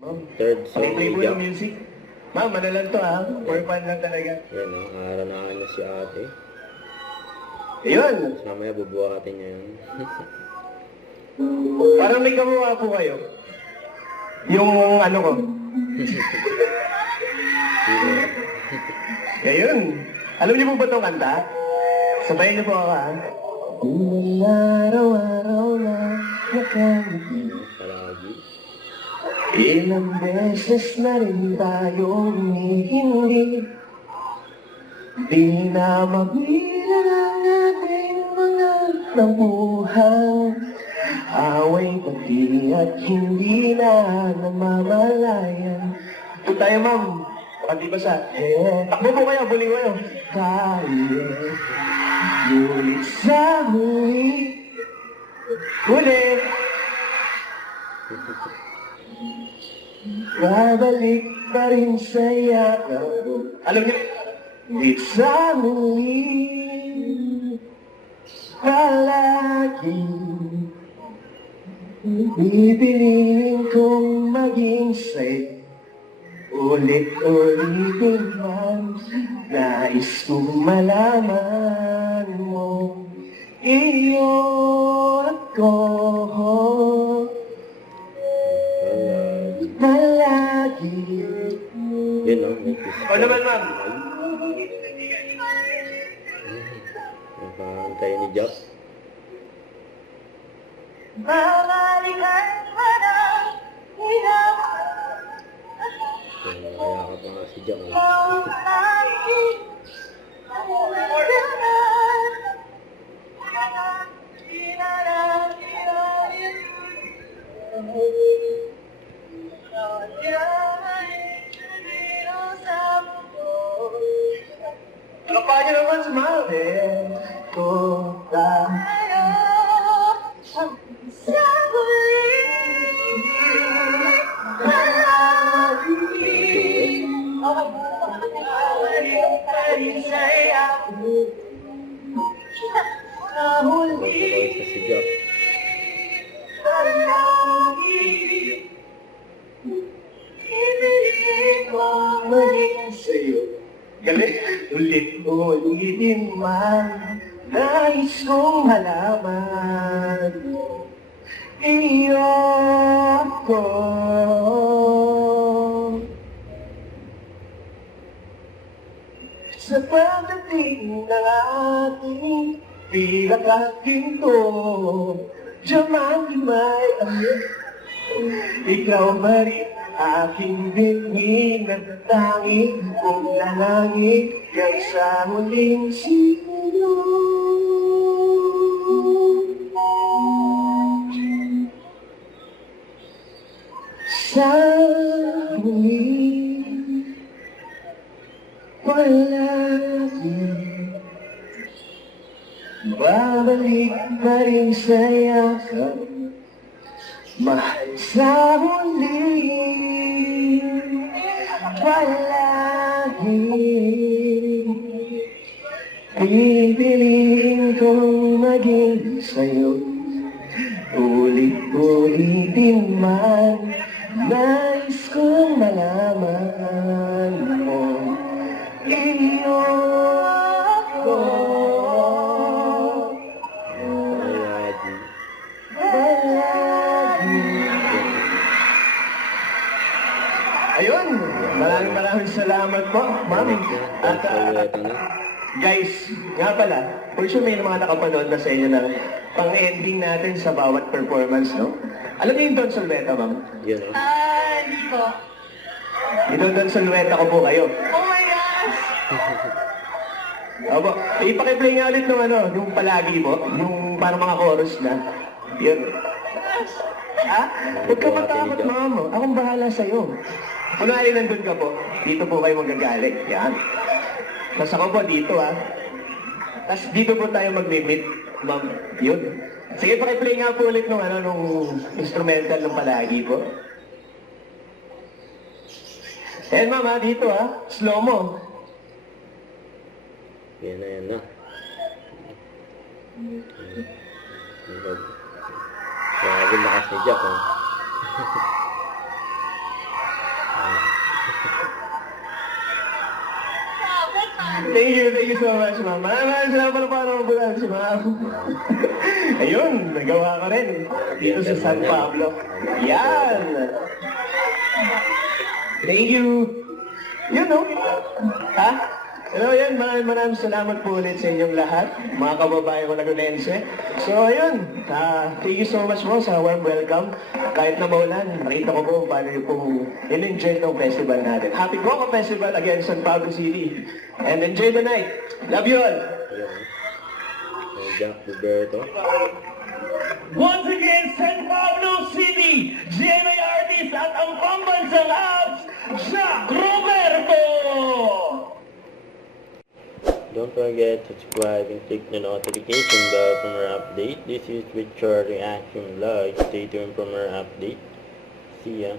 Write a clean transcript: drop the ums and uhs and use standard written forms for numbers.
Ma'am, Third song play ni mo Jack. ng music. Ma'am, ano lang to ha? For fun lang talaga. Yan o, aranahan na si ate. Ayun! Tapos mamaya bubuhatin niya yun. Parang may gawa po kayo. Yung ano ko. Sino? Ayun! Alam niyo po ba itong kanta? Sabayin niyo po ako ha. Kung araw-araw na nakangiti, Palagi. ilang beses na rin tayong hindi. Di na mabilang ang ating mga nabuhang away pati at hindi na namamalayan. Ito tayo, ma'am. Pati ba sa... Takbo po kayo, buli kayo. Tayo, ngunit sa huli. Huli. Babalik pa rin sa yakap mo. Alam niyo, ngunit sa huli. Palagi bibiliin kong maging sa'yo. Ulit-ulitin man, nais kong malaman mo. Iyo ako, palagi. Yun o, may kiss. O naman, ma'am. Nakahantay ni Jack. Babalikan mo na hinahal Kaya ka pa nga si Jack. mo lagi ang nagdaman. Kapag niyo naman sumali ko lang. Sa huli, palagi. Babalik pa rin sa'yo. Sa huli, Sabay sa si Jack. palagi. Ibigay ko maging Sa'yo. Galing. Ulit-ulitin man, nais kong malaman. Iyo ako. Sa pagdating ng ating pinakakinto, diamante may amit. Ikaw ba rin aking bingin at tanging kong lalangin kang sa muling sino. Sa huli, palagi babalik pa rin sa yakap. Mahal sa huli, palagi pipiliin kong maging sa'yo. Ulit-ulitin man, nais kong malaman mo. Iyo ako. Palagi. Ayun, maraming salamat po, ma'am. At Ito na. guys, nga pala, for sure may mga nakapanood na sa inyo na pang-ending natin sa bawat performance, no? Alam niyo yung Don Solveta, ma'am? Yun o. Hindi ko. Yung Don Solveta ko po kayo. Oh my gosh! Opo, ipakiplay nga ulit nung ano, yung palagi po, yung parang mga chorus na. Yun. Ha? Huwag ka matakot, ma'am. Akong bahala sa'yo. Kunwari nandun ka po, dito po kayo magagaling. Yan. Tapos ako po dito, ha. Tapos dito po tayo mag-meet, ma'am. Yun. Sige, pakiplay nga po ulit nung, ano, nung instrumental ng palagi po. Ayan, ma'am, ha, dito, ha. Slow mo. Yan na, yan na. Grabe lakas ni Jack, oh. Thank you so much, ma'am. Maraming salamat para mabulan si ma'am. Ayun, nagawa ko rin. Dito sa San Pablo. Yan! Thank you. Yun, no? Ha? Hello, yan. Maraming salamat po ulit sa inyong lahat. Mga kababayan ko nag-unense. So, ayun. Thank you so much po sa warm welcome. Kahit na maulan, nakita ko po paano yung po in-enjoy ng festival natin. Happy Coco Festival again, San Pablo City. And enjoy the night. Love you all. Ayan. Jack Roberto. Once again, San Pablo City, GMA artist at ang pambansang abs, Jack Roberto! Don't forget to subscribe and click the notification bell for more update. This is Richard Reaction Vlog. Stay tuned for more update. See ya.